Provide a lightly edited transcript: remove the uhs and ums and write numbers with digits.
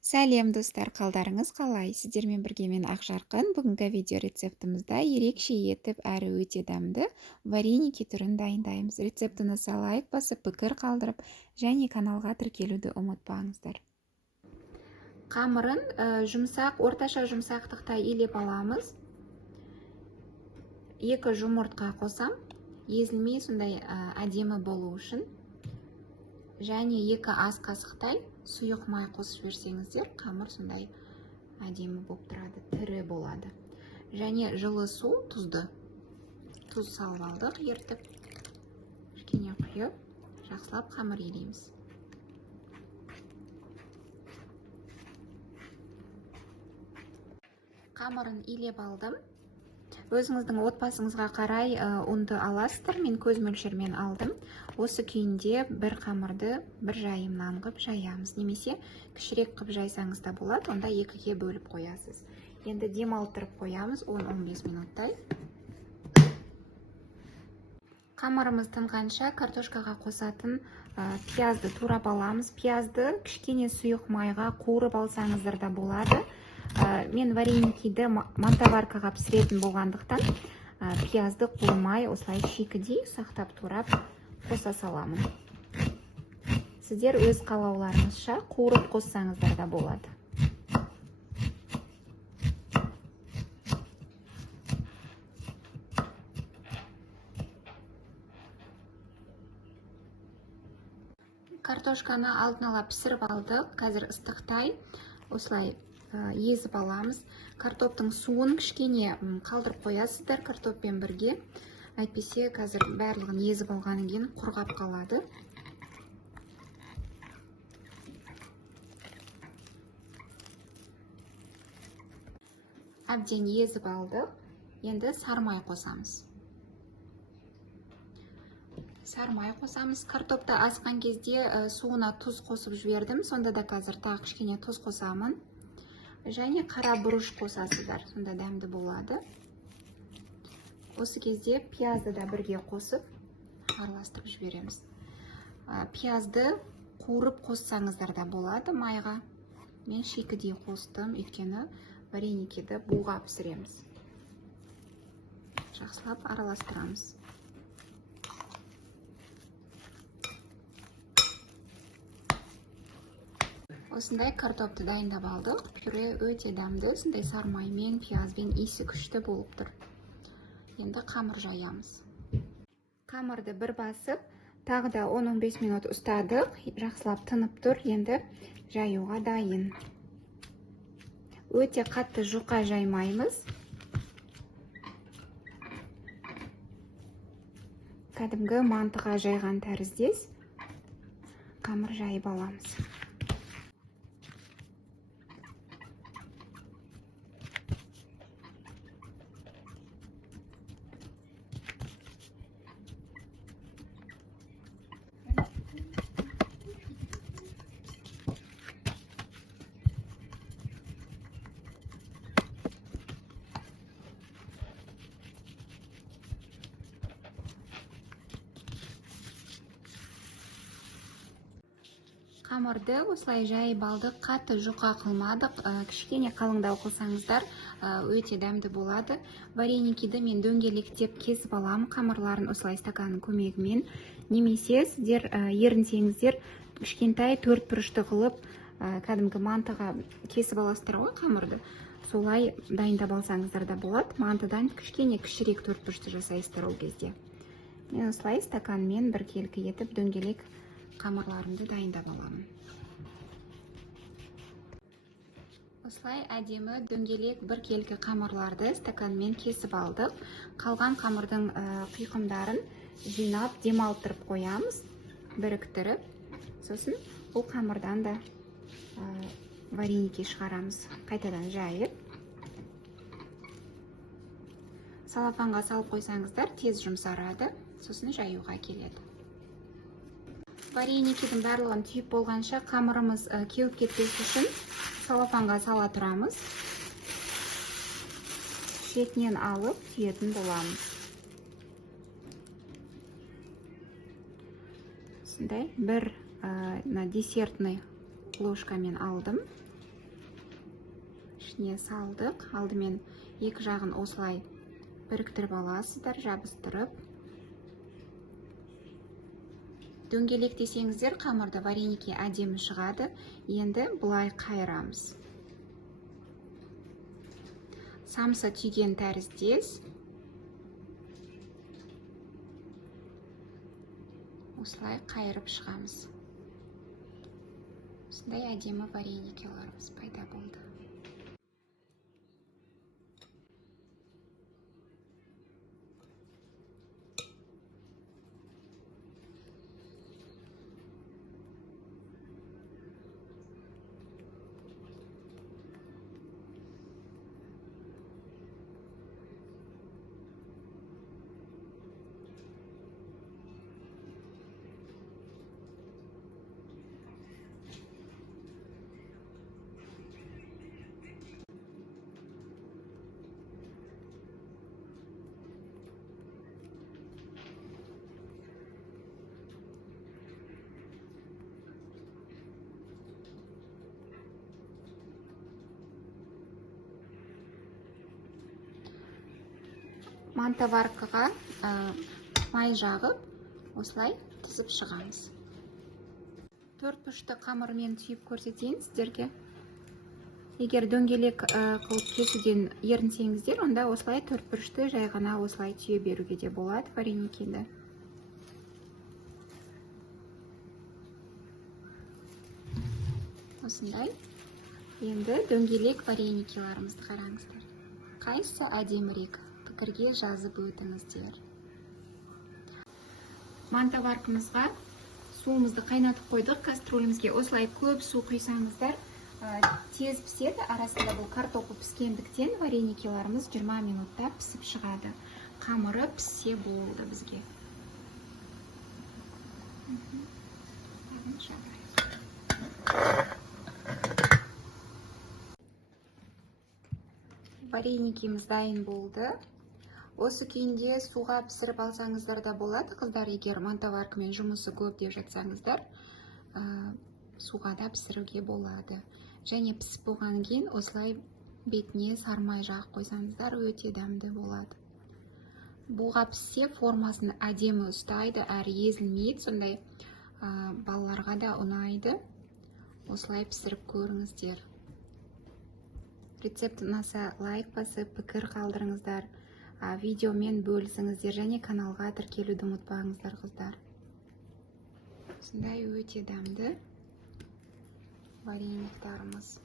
Сәлем достар, қалдарыңыз қалай? Сіздермен бірге мен Ақжарқын. Бүгінгі видео рецептімізді ерекше етіп әрі өте дәмді вареники түрін дайындаймыз. Рецептіні лайк басып, пікір қалдырып, және каналға тіркелуді ұмытпаңыздар. Қамырын орташа жұмсақтықта илеп аламыз. 2 жұмыртқа қосам, езілмей сондай әдемі болу үшін. Және 2 ас қасықтай сұйық май қосып жіберсеңіздер, қамыр сондай әдемі болып тұрады, тірі болады. Және жылы су, тұзды. Тұз салып алдық, ертіп, кішкене құйып, жақсылап қамыр илейміз. Қамырын илеп алдым. Өзіңіздің отбасыңызға қарай ұнды аласыздар. Мен көз мөлшермен алдым. Осы күйінде бір қамырды бір жайым нан қып жаямыз. Немесе кішірек қып жайсаңыз да болады, онда 2-ге бөліп қоясыз. Енді демалтырып қоямыз 10-15 минуттай. Қамырымыз тынғанша картошкаға қосатын пиязды турап аламыз. Пиязды кішкене сұйық майға қуырып алсаңыздар да болады. Мен вареникиді мантаваркаға пісіретін болғандықтан пиязды қуырмай осылай шикідей сақтап турап қоса саламын. Сіздер өз қалауларыңызша қуырып қоссаңыздар да болады. Картошканы алдын ала пісіріп алдық. Қазір ыстықтай осылай езіп аламыз. Картоптың суын кішкене қалдырып қоясыздар картоппен бірге. Әйтпесе қазір барлығын езіп алғаннан кейін құрғап қалады. Әбден езіп алдық. Енді сармай қосамыз. Сармай қосамыз. Картопты асқан кезде суына тұз қосып жібердім. Сонда да қазір тағы кішкене тұз қосамын. Және қара бұрыш қосасыздар, сонда дәмді болады. Осы кезде пиязды да бірге қосып араластырып жібереміз. Пиязды қуырып қоссаңыздар да болады майға. Мен шикідей қостым, өйткені вареникиді буға пісіреміз. Жақсылап араластырамыз. Осындай картопты дайындап алдық. Пюре өте дәмді, сондай сармаймен, пиязбен иісі күшті болып тұр. Енді қамыр жаямыз. Қамырды бір басып, тағы да 10-15 минут ұстадық. Жақсылап тынып тұр, енді жаюға дайын. Өте қатты жұқа жаймаймыз. Кәдімгі мантыға жайған тәріздес қамыр жайып аламыз. Қамырды осылай жайып алдық, қатты жұқа қылмадық, кішкене қалыңдау қылсаңыздар өте дәмді болады. Вареникиді мен дөңгелектеп кесіп аламын, қамырларын осылай стаканның көмегімен. Немесе сіздер ерінсеңіздер кішкентай 4 бұрышты қылып, кәдімгі мантыға кесіп аласыздар ғой қамырды. Солай дайындап алсаңыздар да болады. Мантыдан кішкене кішірек 4 бұрышты жасайсыздар ол кезде. Мен осылай стаканмен біркелкі етіп дөңгелек қамырларымды дайындап аламын. Осылай әдемі дөңгелек біркелкі қамырларды стаканмен кесіп алдық. Қалған қамырдың құйқымдарын жинап, демалтырып қоямыз, біріктіріп. Сосын бұл қамырдан да вареники шығарамыз, қайтадан жайып. Салафанға салып қойсаңыздар, тез жұмсарады, сосын жаюға келеді. Вареникидің барлығын түйіп болғанша қамырымыз кеуіп кетпес үшін салафанға сала тұрамыз. Шетінен алып түйетін боламыз. Сондай бір десертный ложкамен алдым. ішіне салдық. Алдымен екі жағын осылай біріктіріп аласыздар, жабыстырып. Дөңгелек десеңіздер, қамырда вареники әдемі шығады. Енді бұлай қайырамыз. Самса түйген тәріздес. Осылай қайырып шығамыз. Осындай әдемі вареникелеріміз пайда болды. Мантоваркаға май жағып, осылай тізіп шығамыз. Төртбұрышты қамырмен түйіп көрсетейін сіздерге. Егер дөңгелек қылып кесуден ерінсеңіздер, онда осылай төртбұрышты жай ғана осылай түйе беруге де болады вареникиді. Осындай. Енді дөңгелек вареникиларымызды қараңыздар. Қайсы әдемірек? Пікірге жазып өтіңіздер. Мантоваркамызға суымызды қайнатып қойдық. Кастрөлімізге осылай көп су құйсаңыздар, тез піседі. Арасында бұл картопы піскендіктен вареникиларымыз 20 минутта пісіп шығады. Қамыры піссе болды бізге. Вареникіміз дайын болды. Осы күйінде суға пісіріп алсаңыздар да болады. Қыздар, егер мантоваркамен жұмысы көп деп жатсаңыздар, суға да пісіруге болады. Және пісіп болған кейін осылай бетіне сармай жағып қойсаңыздар, өте дәмді болады. Буға піссе формасын әдемі ұстайды, әрі езілмейді. Сондай балаларға да ұнайды. Осылай пісіріп көріңіздер. Рецепт ұнаса лайк басып, пікір қалдырыңыздар. Видеомен бөлісіңіздер және каналға тіркелуді ұмытпаңыздар, қыздар. Сондай өте дәмді варениктарымыз.